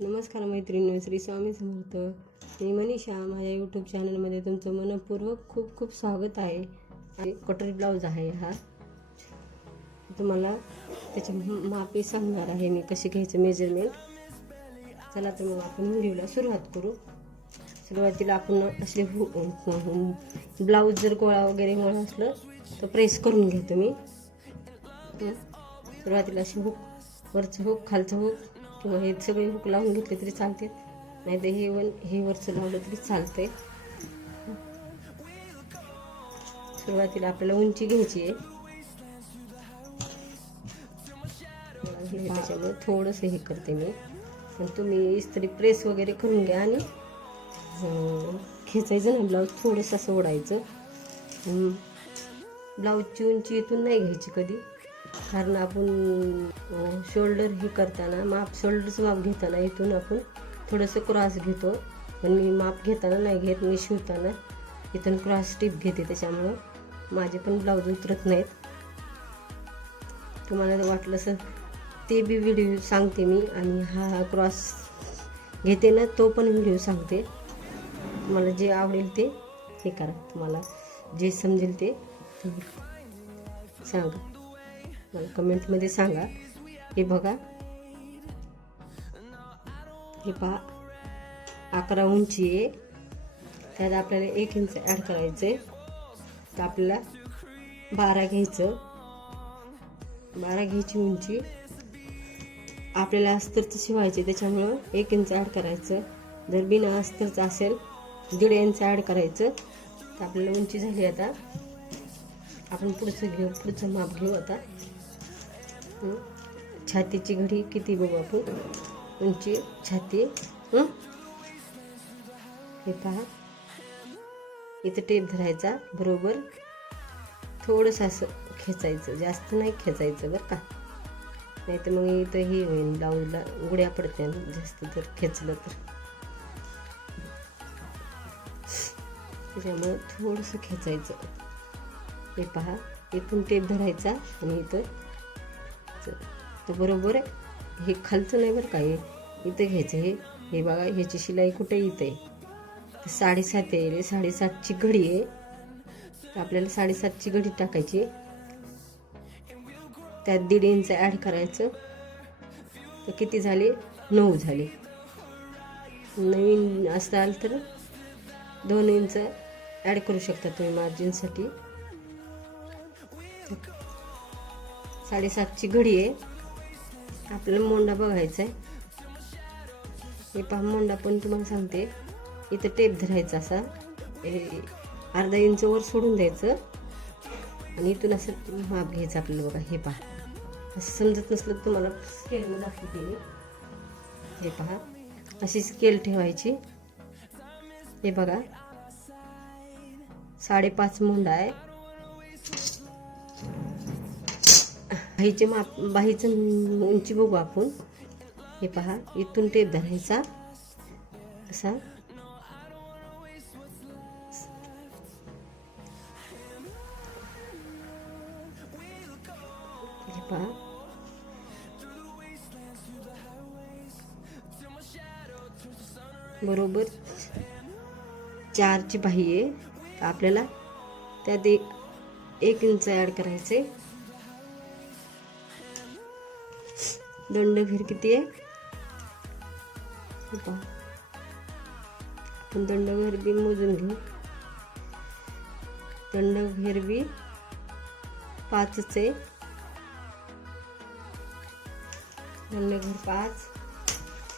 नमस्कार मैत्रिणी, श्री स्वामी समर्थ. मी मनीषा. माझ्या यूट्यूब चॅनलमध्ये तुमचं मनपूर्वक खूप खूप स्वागत आहे. आणि कटोरी ब्लाऊज आहे हा. तुम्हाला त्याचे मापी सांगणार आहे मी, कसे घ्यायचं मेजरमेंट. चला तर मग आपण व्हिडिओला सुरुवात करू. सुरुवातीला आपण असे ब्लाऊज जर गोळा वगैरे होणार असलं तर प्रेस करून घेतो मी. सुरुवातीला असे हुक, वरचं हुक, खालचं हुक किंवा हे सगळे हुक लावून घेतले तरी चालते, नाही तर हे वरचं लावलं तरी चालतंय. सुरुवातीला आपल्याला उंची घ्यायची आहे. त्याच्यामुळे थोडंसं हे करते मी, पण तुम्ही इस्त्री प्रेस वगैरे करून घ्या आणि खेचायचं ना ब्लाऊज, थोडंसं असं ओढायचं. ब्लाऊजची उंची इथून नाही घ्यायची कधी, कारण आपण शोल्डर हे करताना शोल्डरचं माप घेताना इथून आपण थोडंसं क्रॉस घेतो, पण मी माप घेताना नाही घेत. मी शिवताना इथून क्रॉस टिप घेते, त्याच्यामुळं माझे पण ब्लाऊज उतरत नाहीत. तुम्हाला वाटलं असं ते बी व्हिडिओ सांगते मी, आणि हा क्रॉस घेते ना तो पण व्हिडिओ सांगते. तुम्हाला जे आवडेल ते हे करा, तुम्हाला जे समजेल ते सांगा, मला कमेंटमध्ये सांगा. हे बघा, हे पहा 11 उंची आहे. त्यात आपल्याला 1 इंच ॲड करायचं आहे. तर आपल्याला 12 घ्यायचं. 12 घ्यायची उंची. आपल्याला अस्तरचं शिवायचे, त्याच्यामुळं 1 इंच ॲड करायचं. जर बिना अस्तरचं असेल 1.5 इंच ॲड करायचं. तर आपल्याला उंची झाली. आता आपण पुढचं माप घेऊ. आता छातीची घडी किती बघू आपण, उंची छाती. हे पहा, इथं टेप धरायचा बरोबर, थोडंसं असं खेचायचं, जास्त नाही खेचायचं बरं का, नाही तर मग इथं हे होईल, ब्लाऊजला गुड्या पडते जास्त जर खेचलं तर. त्याच्यामुळं थोडंसं खेचायचं. हे पहा, इथून टेप धरायचा आणि इथं तर बरोबर हे खालचं नाही बरं का, हे इथं घ्यायचं. हे बघा, ह्याची शिलाई कुठे इथं आहे, 7.5 आहे. 7.5ची घडी आहे. तर आपल्याला 7.5ची घडी टाकायची. त्यात 1.5 इंच ॲड करायचं. तर किती झाले, 9 झाले. नवीन असाल तर 2 इंच ॲड करू शकता तुम्ही मार्जिनसाठी. 7.5ची घडी आहे. आपल्याला मोंडा बघायचा आहे. हे पहा, मोंडा पण तुम्हाला सांगते. इथं टेप धरायचा असा, 1/2 इंच वर सोडून द्यायचं आणि इथून असं माप घ्यायचं आपल्याला. बघा, हे पहा, असं समजत नसलं तर तुम्हाला स्केलनं दाखवते मी. हे पहा, अशी स्केल ठेवायची. हे बघा, 5.5 मोंडा आहे. बाहीचं उंची बघू आपण. हे पहा, इथून टेप धरायचा असा. हे पहा, बरोबर 4ची बाही आहे. आपल्याला त्यात 1 इंच ॲड करायचे. दंडघेर किती आहे, आपण दंडघेर बी मोजून घेऊ. दंडघेर बी 5च आहे. दंडघेर 5.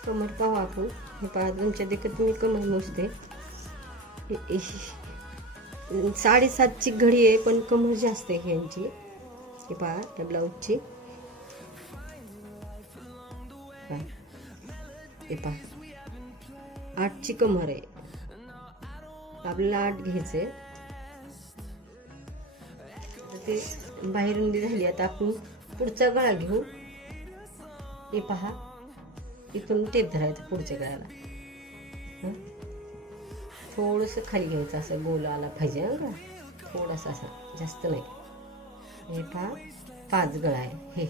कमर पाहू आपण. हे पहा, तुमच्या देखत मी कमर मोजते. 7.5ची घडी आहे, पण कमर जास्त आहे यांची. हे पहा, त्या ब्लाऊजची. हे पहा, 8ची कमर आहे. आपल्याला 8 घ्यायचे. ते बाहेरून बी झाली. आता आपण पुढचा गळा घेऊ. हे पहा, इथून टेप धरायचा पुढच्या गळ्याला. थोडंसं खाली घ्यायचं, असं गोल आला पाहिजे का, थोडासा असा, जास्त नाही. हे पहा, 5 गळा आहे. हे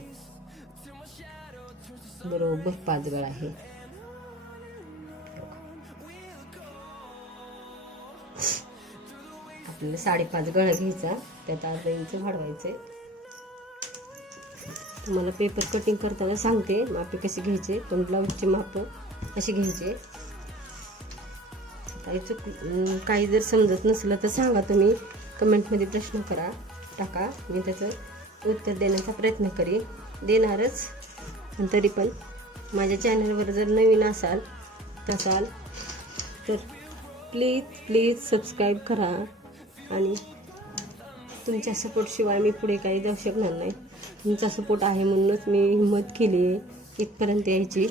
बरोबर 5 गळा आहे. आपल्याला 5.5 गळा घ्यायचा, त्यात अर्धा इंच वाढवायचे. तुम्हाला पेपर कटिंग करताना सांगते मापे कसे घ्यायचे, पण ब्लाऊजचे माप कसे घ्यायचे. काही जर समजत नसलं तर सांगा, तुम्ही कमेंटमध्ये प्रश्न टाका, मी त्याचं उत्तर देण्याचा प्रयत्न देणारच. पण तरी पण माझ्या चॅनलवर जर नवीन असाल तर प्लीज सबस्क्राईब करा. आणि तुमच्या सपोर्टशिवाय मी पुढे काही जाऊ शकणार नाही. तुमचा सपोर्ट आहे म्हणूनच मी हिंमत केली आहे इथपर्यंत यायची.